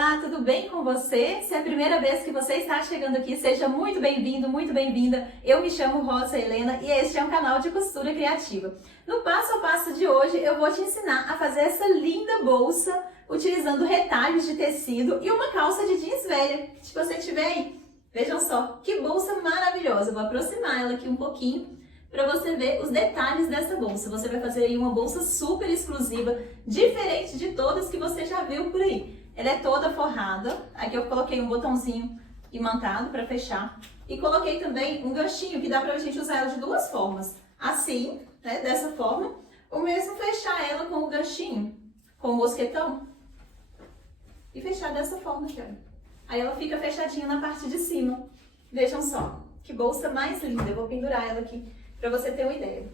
Olá, tudo bem com você? Se é a primeira vez que você está chegando aqui, seja muito bem-vindo, muito bem-vinda. Eu me chamo Rosa Helena e este é um canal de costura criativa. No passo a passo de hoje, eu vou te ensinar a fazer essa linda bolsa utilizando retalhos de tecido e uma calça de jeans velha. Se você tiver aí, vejam só, que bolsa maravilhosa. Eu vou aproximar ela aqui um pouquinho para você ver os detalhes dessa bolsa. Você vai fazer aí uma bolsa super exclusiva, diferente de todas que você já viu por aí. Ela é toda forrada. Aqui eu coloquei um botãozinho imantado para fechar. E coloquei também um ganchinho que dá pra gente usar ela de duas formas. Assim, né, dessa forma. Ou mesmo fechar ela com o ganchinho, com o mosquetão. E fechar dessa forma aqui, ó. Aí ela fica fechadinha na parte de cima. Vejam só, que bolsa mais linda. Eu vou pendurar ela aqui pra você ter uma ideia.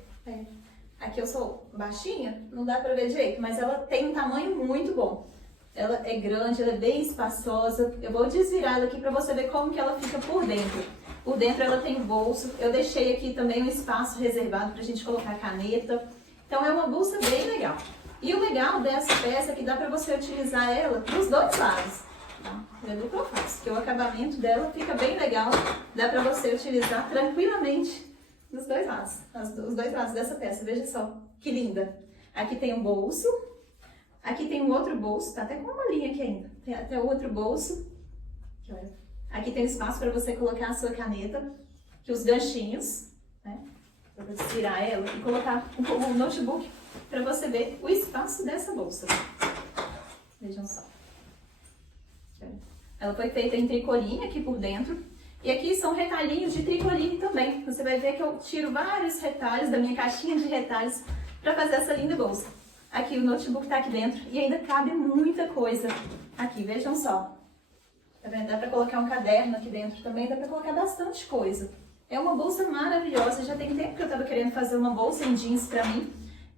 Aqui eu sou baixinha, não dá pra ver direito, mas ela tem um tamanho muito bom. Ela é grande, ela é bem espaçosa. Eu vou desvirar ela aqui pra você ver como que ela fica por dentro. Por dentro ela tem bolso. Eu deixei aqui também um espaço reservado pra gente colocar caneta. Então é uma bolsa bem legal. E o legal dessa peça é que dá pra você utilizar ela dos dois lados. Tá? É do que eu faço, porque o acabamento dela fica bem legal. Dá pra você utilizar tranquilamente dos dois lados. Os dois lados dessa peça. Veja só, que linda. Aqui tem um bolso. Aqui tem um outro bolso, tá até com uma linha aqui ainda. Tem até outro bolso. Aqui, olha. Aqui tem espaço para você colocar a sua caneta. Aqui os ganchinhos, né? Para você tirar ela e colocar um notebook para você ver o espaço dessa bolsa. Vejam só. Ela foi feita em tricoline aqui por dentro. E aqui são retalhinhos de tricoline também. Você vai ver que eu tiro vários retalhos da minha caixinha de retalhos para fazer essa linda bolsa. Aqui o notebook tá aqui dentro e ainda cabe muita coisa. Aqui, vejam só. Tá vendo? Dá pra colocar um caderno aqui dentro também, dá pra colocar bastante coisa. É uma bolsa maravilhosa, já tem tempo que eu tava querendo fazer uma bolsa em jeans pra mim.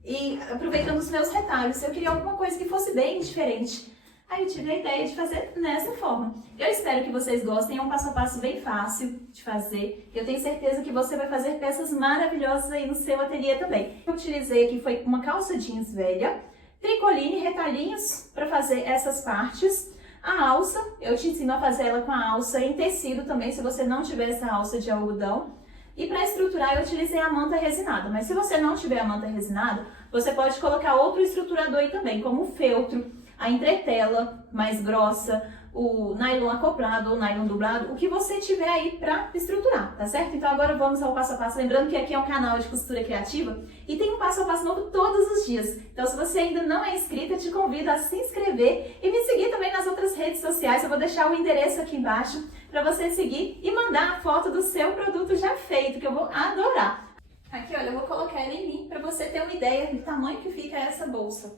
E aproveitando os meus retalhos, eu queria alguma coisa que fosse bem diferente. Aí eu tive a ideia de fazer nessa forma. Eu espero que vocês gostem, é um passo a passo bem fácil de fazer. Eu tenho certeza que você vai fazer peças maravilhosas aí no seu ateliê também. Eu utilizei aqui foi uma calça jeans velha, tricoline, retalhinhos para fazer essas partes. A alça, eu te ensino a fazer ela com a alça em tecido também, se você não tiver essa alça de algodão. E para estruturar eu utilizei a manta resinada, mas se você não tiver a manta resinada, você pode colocar outro estruturador aí também, como o feltro, a entretela mais grossa, o nylon acoplado ou nylon dublado, o que você tiver aí pra estruturar, tá certo? Então agora vamos ao passo a passo, lembrando que aqui é um canal de costura criativa e tem um passo a passo novo todos os dias. Então se você ainda não é inscrita, te convido a se inscrever e me seguir também nas outras redes sociais. Eu vou deixar o endereço aqui embaixo para você seguir e mandar a foto do seu produto já feito, que eu vou adorar. Aqui, olha, eu vou colocar ela em mim para você ter uma ideia do tamanho que fica essa bolsa.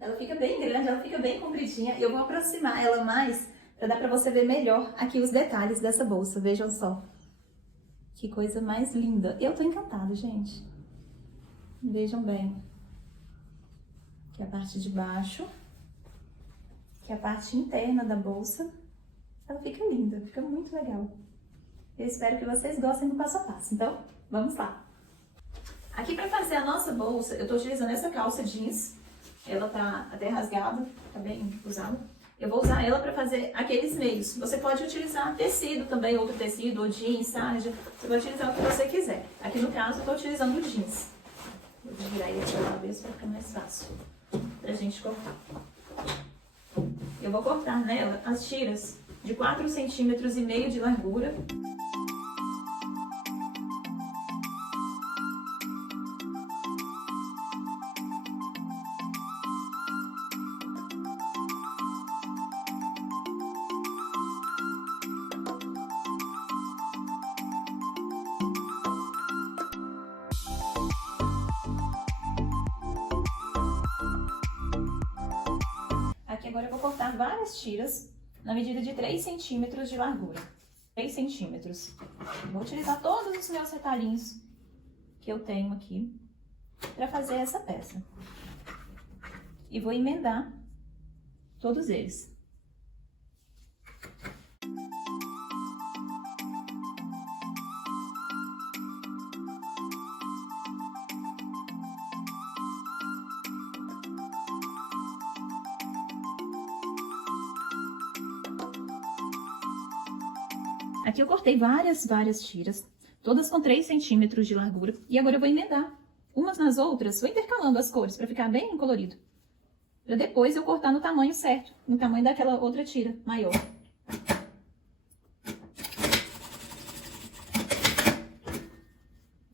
Ela fica bem grande, ela fica bem compridinha e eu vou aproximar ela mais para dar para você ver melhor aqui os detalhes dessa bolsa. Vejam só, que coisa mais linda. Eu tô encantada, gente. Vejam bem. Aqui a parte de baixo, aqui a parte interna da bolsa. Ela fica linda, fica muito legal. Eu espero que vocês gostem do passo a passo, então vamos lá. Aqui para fazer a nossa bolsa, eu tô utilizando essa calça jeans. Ela tá até rasgada, tá bem usada. Eu vou usar ela para fazer aqueles meios. Você pode utilizar tecido também, outro tecido, ou jeans, sarja. Você vai utilizar o que você quiser. Aqui no caso eu tô utilizando o jeans. Vou virar ele aqui uma vez para ficar mais fácil pra gente cortar. Eu vou cortar nela as tiras de 4,5 cm de largura. Aqui agora eu vou cortar várias tiras na medida de 3 centímetros de largura. 3 centímetros. Vou utilizar todos os meus retalhinhos que eu tenho aqui para fazer essa peça. E vou emendar todos eles. Aqui eu cortei várias tiras, todas com 3 centímetros de largura. E agora eu vou emendar umas nas outras, vou intercalando as cores para ficar bem colorido. Para depois eu cortar no tamanho certo, no tamanho daquela outra tira maior.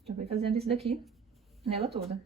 Eu vou fazendo isso daqui nela toda.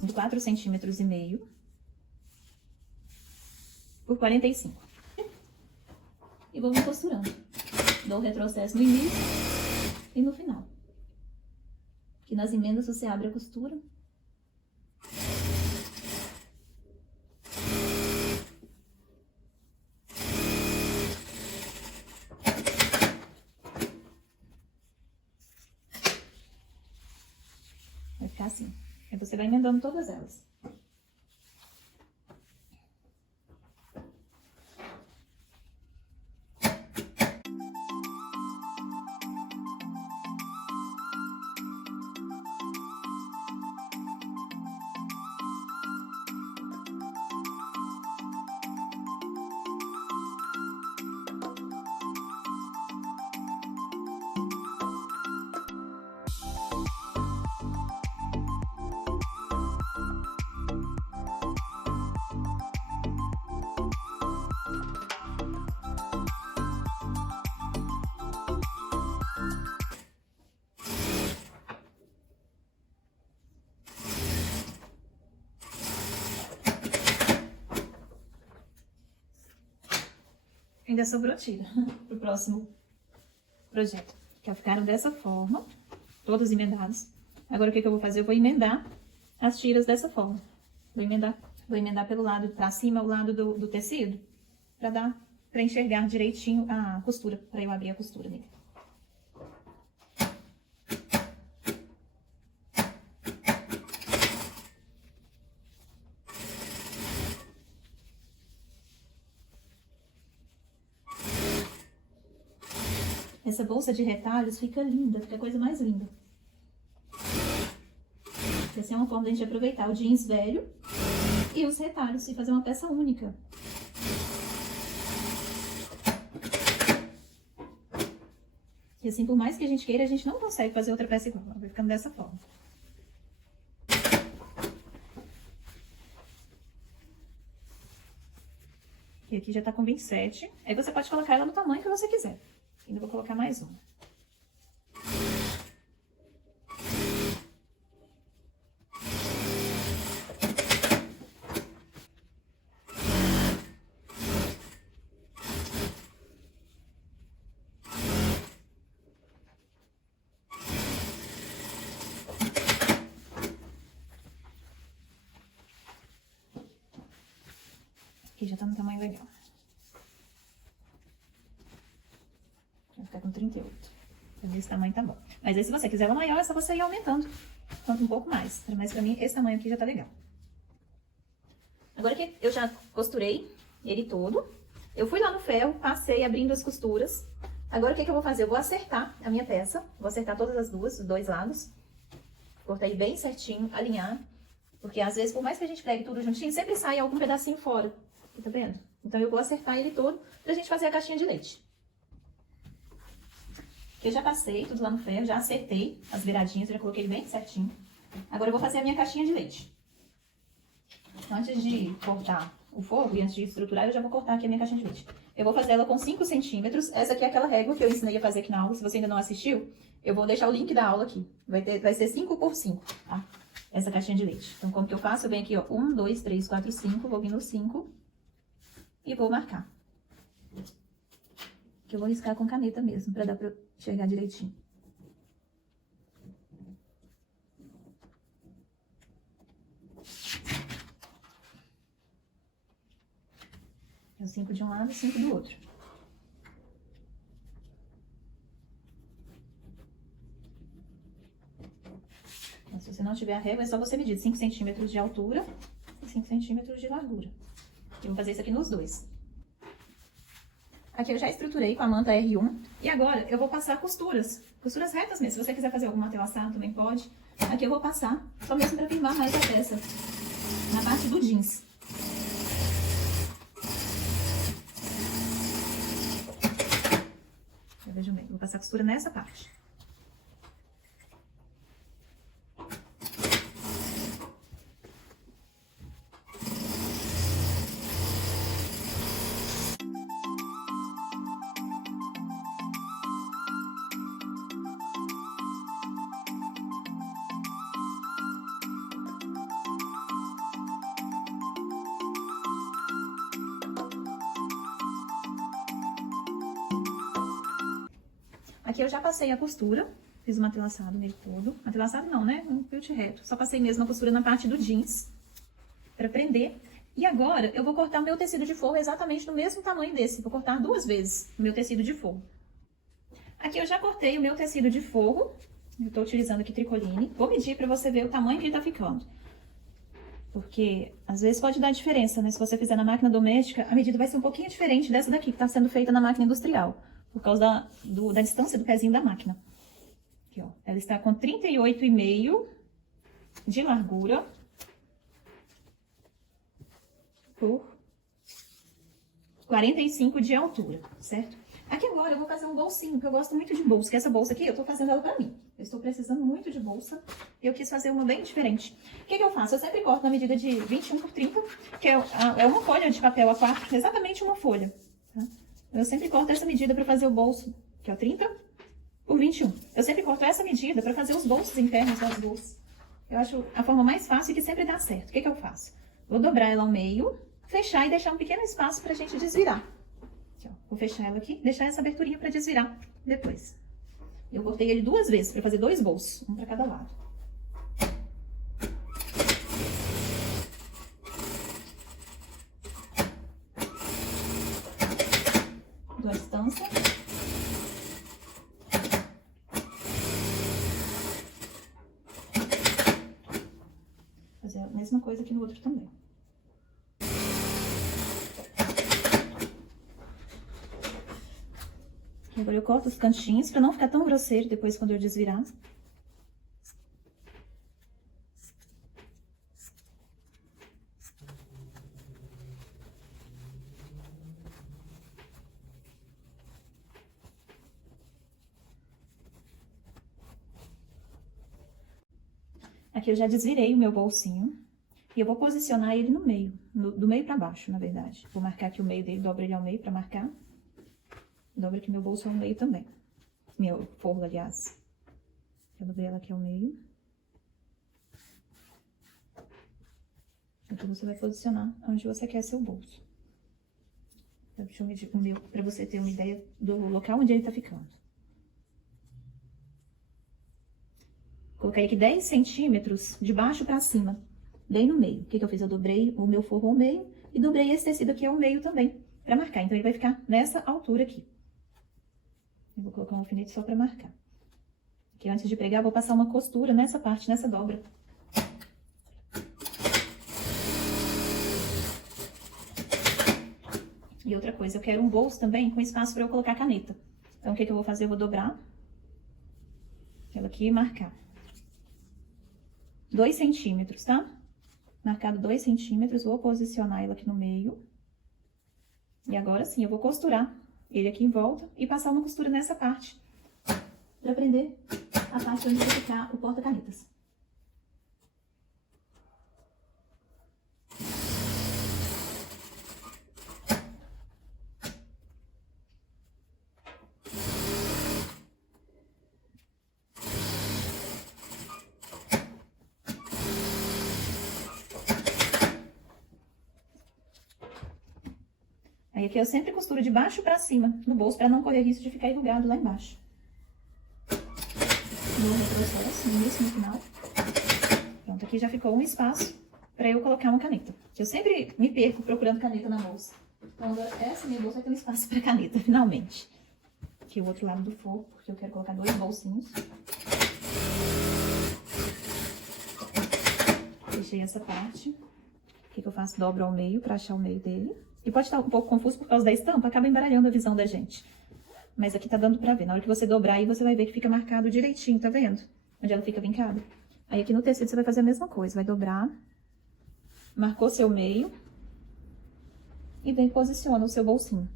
De 4,5 centímetros por 45. E vou me costurando. Dou o retrocesso no início e no final. Aqui nas emendas você abre a costura. Vai ficar assim. Aí você vai emendando todas elas. Ainda sobrou tira pro próximo projeto. Que ficaram dessa forma, todos emendados. Agora o que eu vou fazer? Eu vou emendar as tiras dessa forma. Vou emendar pelo lado pra cima, o lado do tecido, pra enxergar direitinho a costura, pra eu abrir a costura nele. Essa bolsa de retalhos fica linda, fica a coisa mais linda. Essa é uma forma de a gente aproveitar o jeans velho e os retalhos e fazer uma peça única. E assim, por mais que a gente queira, a gente não consegue fazer outra peça igual. Vai ficando dessa forma. E aqui já tá com 27. Aí você pode colocar ela no tamanho que você quiser. Ainda vou colocar mais uma. Aqui já tá no tamanho legal. Vai ficar com 38. Esse tamanho tá bom. Mas aí, se você quiser ela maior, é só você ir aumentando um pouco mais. Mas pra mim, esse tamanho aqui já tá legal. Agora que eu já costurei ele todo, eu fui lá no ferro, passei abrindo as costuras. Agora, o que eu vou fazer? Eu vou acertar a minha peça. Vou acertar todas as duas, os dois lados. Cortei bem certinho, alinhar. Porque, às vezes, por mais que a gente pregue tudo juntinho, sempre sai algum pedacinho fora. Tá vendo? Então, eu vou acertar ele todo pra gente fazer a caixinha de leite. Eu já passei tudo lá no ferro, já acertei as beiradinhas, já coloquei ele bem certinho. Agora eu vou fazer a minha caixinha de leite. Antes de cortar o forro e antes de estruturar, eu já vou cortar aqui a minha caixinha de leite. Eu vou fazer ela com 5 centímetros. Essa aqui é aquela régua que eu ensinei a fazer aqui na aula. Se você ainda não assistiu, eu vou deixar o link da aula aqui. Vai ser 5 por 5, tá? Essa caixinha de leite. Então, como que eu faço? Eu venho aqui, ó, 1, 2, 3, 4, 5. Vou vir no 5 e vou marcar. Que eu vou riscar com caneta mesmo, pra dar pra enxergar direitinho. É o 5 de um lado e 5 do outro. Então, se você não tiver a régua, é só você medir 5 centímetros de altura e 5 centímetros de largura. Eu vou fazer isso aqui nos dois. Aqui eu já estruturei com a manta R1. E agora eu vou passar costuras. Costuras retas mesmo. Se você quiser fazer algum matelaçado, também pode. Aqui eu vou passar, só mesmo pra firmar mais a peça. Na parte do jeans. Vejam bem, vou passar costura nessa parte. Aqui eu já passei a costura, fiz o matelaçado nele todo. Matelaçado não, né? Um quilt reto. Só passei mesmo a costura na parte do jeans, pra prender. E agora eu vou cortar o meu tecido de forro exatamente do mesmo tamanho desse. Vou cortar 2 vezes o meu tecido de forro. Aqui eu já cortei o meu tecido de forro. Eu tô utilizando aqui tricoline. Vou medir pra você ver o tamanho que ele tá ficando. Porque às vezes pode dar diferença, né? Se você fizer na máquina doméstica, a medida vai ser um pouquinho diferente dessa daqui, que tá sendo feita na máquina industrial. Por causa da distância do pezinho da máquina. Aqui, ó. Ela está com 38,5 de largura por 45 de altura, certo? Aqui agora eu vou fazer um bolsinho, porque eu gosto muito de bolsa. Que essa bolsa aqui, eu tô fazendo ela pra mim. Eu estou precisando muito de bolsa. E eu quis fazer uma bem diferente. O que eu faço? Eu sempre corto na medida de 21 por 30, que é uma folha de papel A4, exatamente uma folha, tá? Eu sempre corto essa medida para fazer o bolso, que é o 30 por 21. Eu sempre corto essa medida para fazer os bolsos internos das bolsas. Eu acho a forma mais fácil e que sempre dá certo. O que eu faço? Vou dobrar ela ao meio, fechar e deixar um pequeno espaço pra gente desvirar. Aqui, ó. Vou fechar ela aqui, deixar essa aberturinha para desvirar depois. Eu cortei ele 2 vezes para fazer 2 bolsos, um para cada lado. Dou a distância. Fazer a mesma coisa aqui no outro também. Agora eu corto os cantinhos para não ficar tão grosseiro depois quando eu desvirar. Aqui eu já desvirei o meu bolsinho. E eu vou posicionar ele no meio, do meio para baixo, na verdade. Vou marcar aqui o meio dele, dobro ele ao meio para marcar. Dobro aqui meu bolso ao meio também. Meu forro, aliás. Eu dobrei ela aqui ao meio. Então, você vai posicionar onde você quer seu bolso. Então, deixa eu medir o meu, pra você ter uma ideia do local onde ele tá ficando. Coloquei aqui 10 centímetros de baixo pra cima, bem no meio. O que eu fiz? Eu dobrei o meu forro ao meio e dobrei esse tecido aqui ao meio também, pra marcar. Então, ele vai ficar nessa altura aqui. Eu vou colocar um alfinete só pra marcar. Aqui, antes de pregar, eu vou passar uma costura nessa parte, nessa dobra. E outra coisa, eu quero um bolso também com espaço pra eu colocar a caneta. Então, o que eu vou fazer? Eu vou dobrar ela aqui e marcar 2 centímetros, tá? Marcado 2 centímetros, vou posicionar ela aqui no meio. E agora sim, eu vou costurar ele aqui em volta e passar uma costura nessa parte, pra prender a parte onde vai ficar o porta-canetas. Aí aqui eu sempre costuro de baixo pra cima no bolso, pra não correr risco de ficar enrugado lá embaixo. Vou reforçar assim, isso no final. Pronto, aqui já ficou um espaço pra eu colocar uma caneta. Eu sempre me perco procurando caneta na bolsa. Então agora essa minha bolsa vai ter um espaço pra caneta, finalmente. Aqui o outro lado do forro, porque eu quero colocar 2 bolsinhos. Fechei essa parte. O que eu faço? Dobro ao meio pra achar o meio dele. E pode estar um pouco confuso por causa da estampa, acaba embaralhando a visão da gente. Mas aqui tá dando pra ver. Na hora que você dobrar aí, você vai ver que fica marcado direitinho, tá vendo? Onde ela fica vincada. Aí aqui no tecido você vai fazer a mesma coisa. Vai dobrar. Marcou seu meio. E vem e posiciona o seu bolsinho.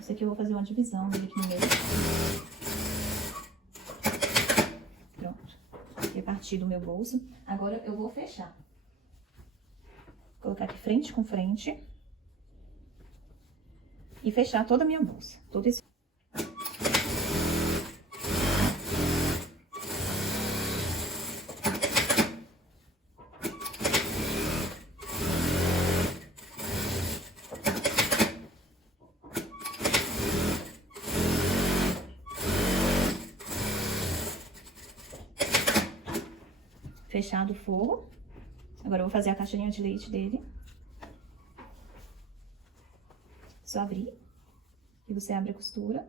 Esse aqui eu vou fazer uma divisão dele aqui no meio. Pronto. Aqui é partir do meu bolso. Agora eu vou fechar. Colocar aqui frente com frente. E fechar toda a minha bolsa. Todo esse... Fechado o forro. Agora eu vou fazer a caixinha de leite dele. Só abrir. E você abre a costura.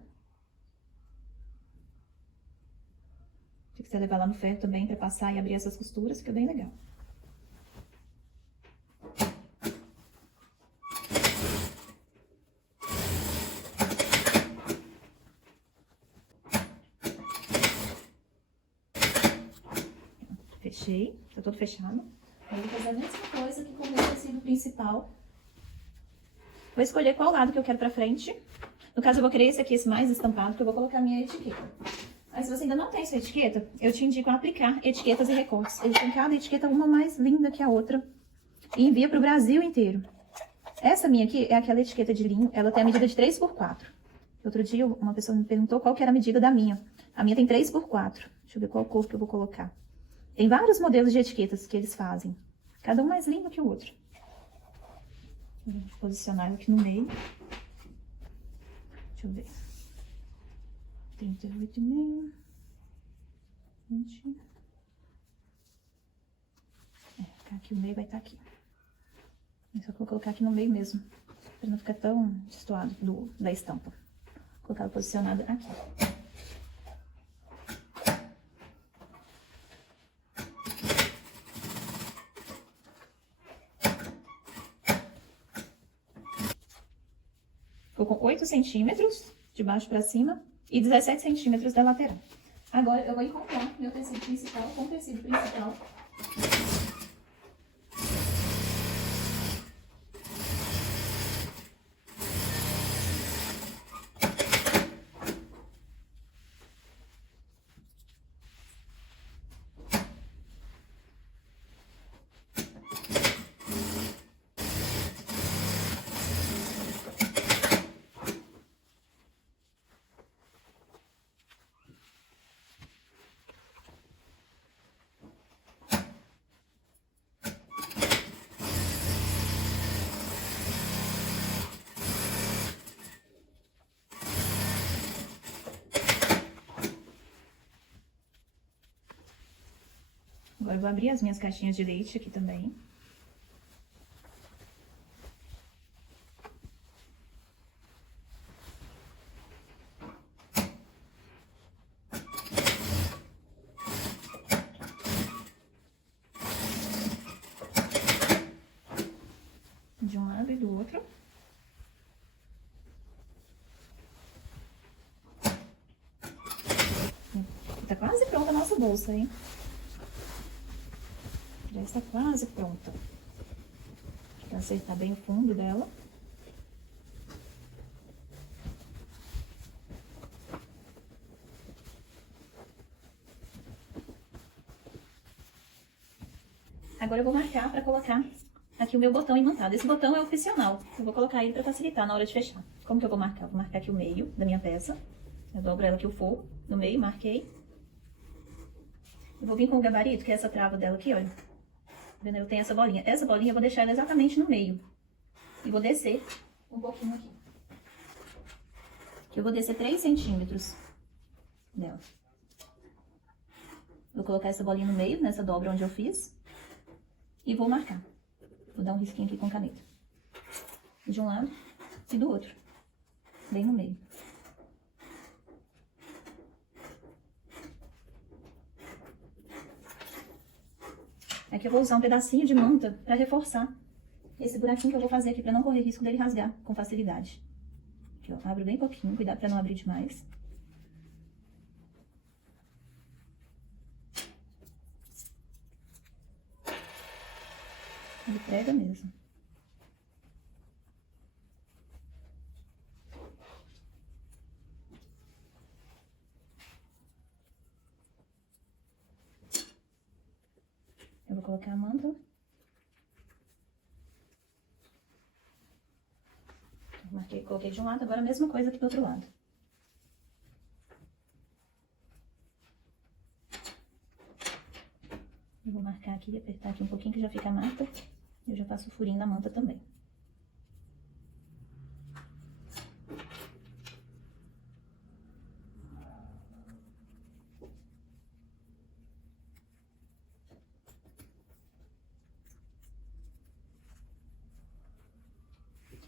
Se quiser levar lá no ferro também pra passar e abrir essas costuras, fica bem legal. Fechei, tá todo fechado. Eu vou fazer a mesma coisa que com o meu tecido principal. Vou escolher qual lado que eu quero pra frente. No caso, eu vou querer esse aqui, esse mais estampado, que eu vou colocar a minha etiqueta. Mas se você ainda não tem sua etiqueta, eu te indico a aplicar etiquetas e recortes. Eles têm cada etiqueta uma mais linda que a outra. E envia pro Brasil inteiro. Essa minha aqui é aquela etiqueta de linho, ela tem a medida de 3x4. Outro dia, uma pessoa me perguntou qual que era a medida da minha. A minha tem 3x4. Deixa eu ver qual cor que eu vou colocar. Tem vários modelos de etiquetas que eles fazem. Cada um mais lindo que o outro. Vou posicionar ela aqui no meio. Deixa eu ver. 38,5. 20. Ficar aqui o meio vai estar aqui. Só que eu vou colocar aqui no meio mesmo. Pra não ficar tão destoado da estampa. Vou colocar ela posicionada aqui. Ficou com 8 centímetros de baixo pra cima e 17 centímetros da lateral. Agora eu vou encontrar meu tecido principal com o tecido principal. Agora eu vou abrir as minhas caixinhas de leite aqui também. De um lado e do outro. Tá quase pronta a nossa bolsa, hein? Já está quase pronta. Pra acertar bem o fundo dela. Agora eu vou marcar para colocar aqui o meu botão imantado. Esse botão é opcional. Eu vou colocar ele para facilitar na hora de fechar. Como que eu vou marcar? Vou marcar aqui o meio da minha peça. Eu dobro ela que eu for no meio, marquei. Eu vou vir com o gabarito, que é essa trava dela aqui, olha. Tá vendo? Eu tenho essa bolinha. Essa bolinha eu vou deixar ela exatamente no meio. E vou descer um pouquinho aqui. Eu vou descer 3 centímetros dela. Vou colocar essa bolinha no meio, nessa dobra onde eu fiz. E vou marcar. Vou dar um risquinho aqui com caneta. De um lado e do outro. Bem no meio. Aqui eu vou usar um pedacinho de manta para reforçar esse buraquinho que eu vou fazer aqui, para não correr risco dele rasgar com facilidade. Aqui, ó, abro bem pouquinho, cuidado para não abrir demais. Ele prega mesmo. Eu vou colocar a manta. Marquei, coloquei de um lado, agora a mesma coisa aqui do outro lado. Eu vou marcar aqui e apertar aqui um pouquinho que já fica a marca. Eu já passo o furinho na manta também.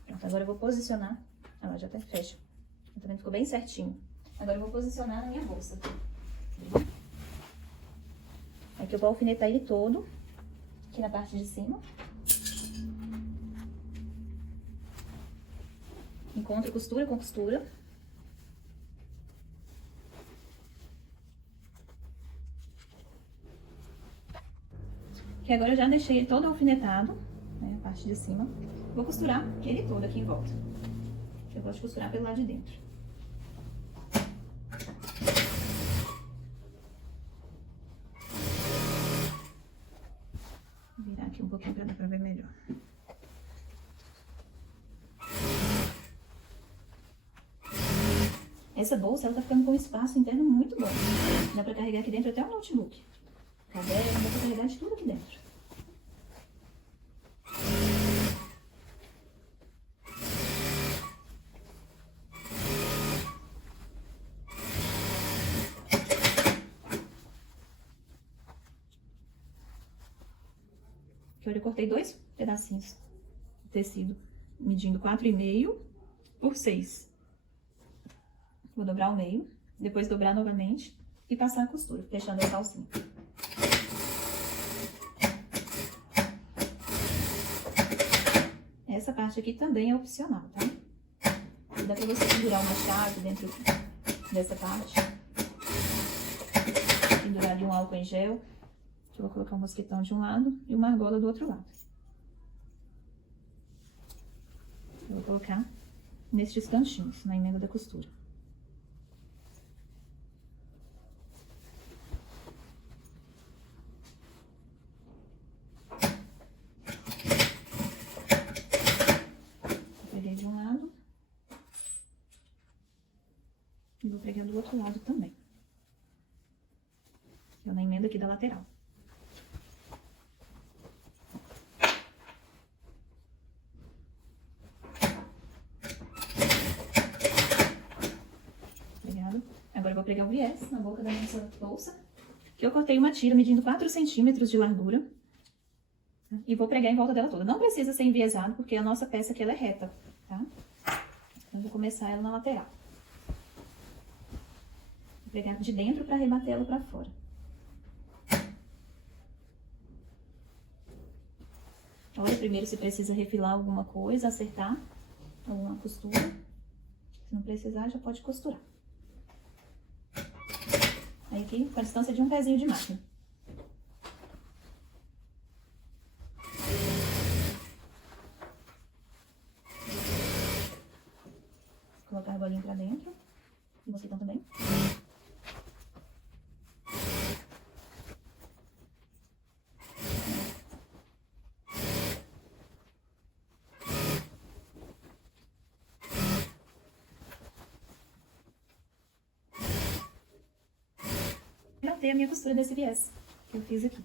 Pronto, agora eu vou posicionar. Ah, lá, já até fecha. Tá vendo? Ficou bem certinho. Agora eu vou posicionar na minha bolsa. Aqui eu vou alfinetar ele todo, aqui na parte de cima. Encontro costura com costura. Que agora eu já deixei ele todo alfinetado, né, a parte de cima. Vou costurar ele todo aqui em volta. Eu gosto de costurar pelo lado de dentro. Vou virar aqui um pouquinho para dar para ver melhor. Essa bolsa, ela tá ficando com um espaço interno muito bom. Dá pra carregar aqui dentro até um notebook. Caderno, dá pra carregar de tudo aqui dentro. Aqui, olha, eu cortei 2 pedacinhos de tecido, medindo 4,5 por 6. Vou dobrar o meio, depois dobrar novamente e passar a costura, fechando a calcinha. Essa parte aqui também é opcional, tá? Dá pra você segurar uma chave dentro dessa parte. Pendurar ali um álcool em gel. Eu vou colocar um mosquitão de um lado e uma argola do outro lado. Eu vou colocar nestes cantinhos, na emenda da costura. Peguei de um lado. E vou pregar do outro lado também. Eu na emenda aqui da lateral. Agora eu vou pregar o viés na boca da nossa bolsa. Que eu cortei uma tira medindo 4 centímetros de largura. E vou pregar em volta dela toda. Não precisa ser enviesado, porque a nossa peça aqui ela é reta, tá? Então eu vou começar ela na lateral. Vou pregar de dentro para rebater ela para fora. Olha primeiro se precisa refilar alguma coisa, acertar alguma costura. Se não precisar, já pode costurar. Aí aqui, com a distância de um pezinho de máquina. Vou colocar a bolinha pra dentro. E o mosquitão também. ter a minha costura desse viés que eu fiz aqui.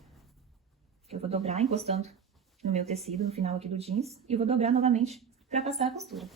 Eu vou dobrar encostando no meu tecido, no final aqui do jeans, e vou dobrar novamente para passar a costura.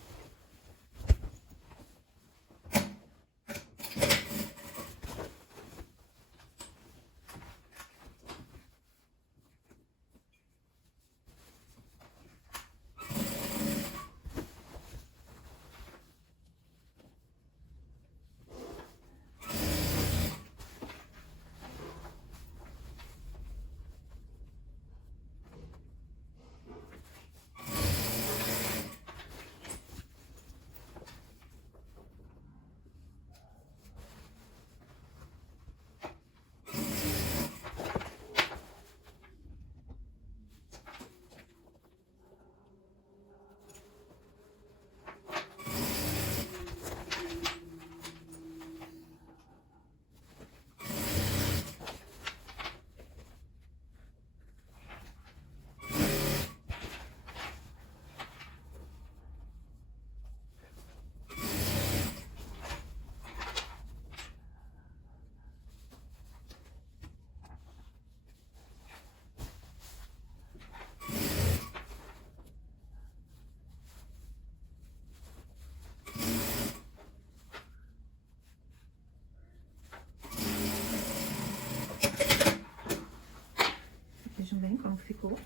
Vejam bem como ficou.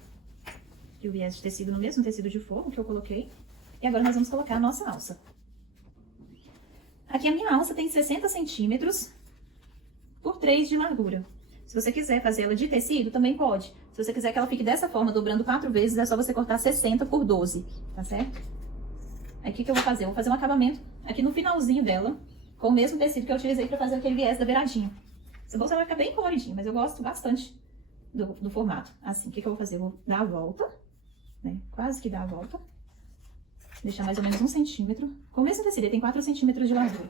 E o viés de tecido no mesmo tecido de forro que eu coloquei. E agora nós vamos colocar a nossa alça. Aqui a minha alça tem 60 centímetros por 3 de largura. Se você quiser fazer ela de tecido, também pode. Se você quiser que ela fique dessa forma, dobrando 4 vezes, é só você cortar 60 por 12, tá certo? Aí o que eu vou fazer? Eu vou fazer um acabamento aqui no finalzinho dela, com o mesmo tecido que eu utilizei pra fazer aquele viés da beiradinha. Essa bolsa vai ficar bem coloridinha, mas eu gosto bastante do formato. Assim, o que eu vou fazer? Eu vou dar a volta, né? Quase que dar a volta. Deixar mais ou menos 1 centímetro. Com o mesmo tecido, ele tem 4 centímetros de largura.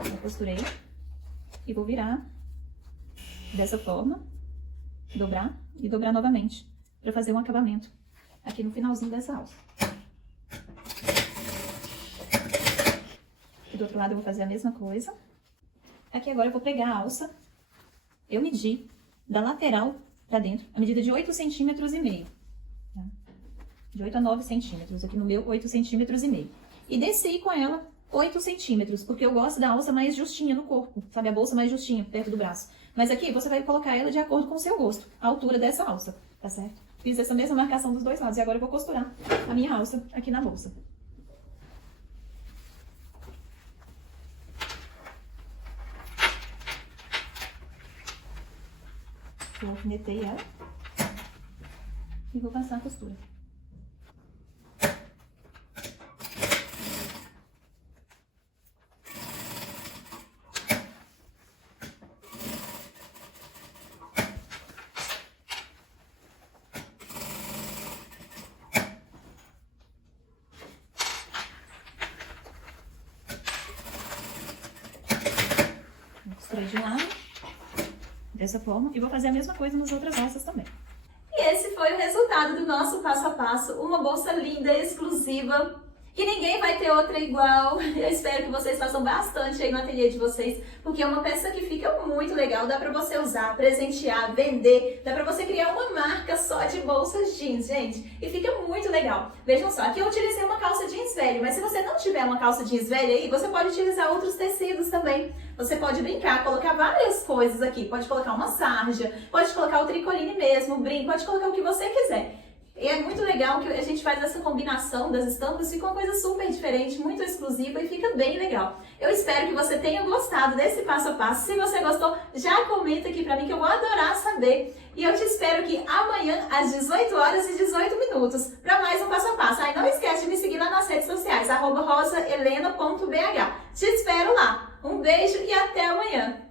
Eu costurei. E vou virar dessa forma. Dobrar e dobrar novamente. Pra fazer um acabamento aqui no finalzinho dessa alça. E do outro lado eu vou fazer a mesma coisa. Aqui agora eu vou pegar a alça. Eu medi da lateral pra dentro, a medida de 8,5 centímetros. Tá? De 8 a 9 centímetros. Aqui no meu, 8,5 centímetros. E desci com ela 8 centímetros, porque eu gosto da alça mais justinha no corpo, sabe? A bolsa mais justinha, perto do braço. Mas aqui você vai colocar ela de acordo com o seu gosto, a altura dessa alça, tá certo? Fiz essa mesma marcação dos dois lados e agora eu vou costurar a minha alça aqui na bolsa. Eu alfinetei ela e vou passar a costura. Vou costurar de um lado. Dessa forma, e vou fazer a mesma coisa nas outras alças também. E esse foi o resultado do nosso passo a passo, uma bolsa linda, exclusiva, que ninguém vai ter outra igual. Eu espero que vocês façam bastante aí no ateliê de vocês, porque é uma peça que fica muito legal, dá pra você usar, presentear, vender, dá pra você criar uma marca só de bolsas jeans, gente, e fica muito legal. Vejam só, aqui eu utilizei uma calça jeans velha, mas se você não tiver uma calça jeans velha aí, você pode utilizar outros tecidos também. Você pode brincar, colocar várias coisas aqui, pode colocar uma sarja, pode colocar o tricoline mesmo, o brinco, pode colocar o que você quiser. E é muito legal que a gente faz essa combinação das estampas, fica uma coisa super diferente, muito exclusiva e fica bem legal. Eu espero que você tenha gostado desse passo a passo. Se você gostou, já comenta aqui pra mim que eu vou adorar saber. E eu te espero aqui amanhã às 18 horas e 18 minutos para mais um passo a passo. Aí não esquece de me seguir lá nas redes sociais, @rosahelena.bh. Te espero lá. Um beijo e até amanhã!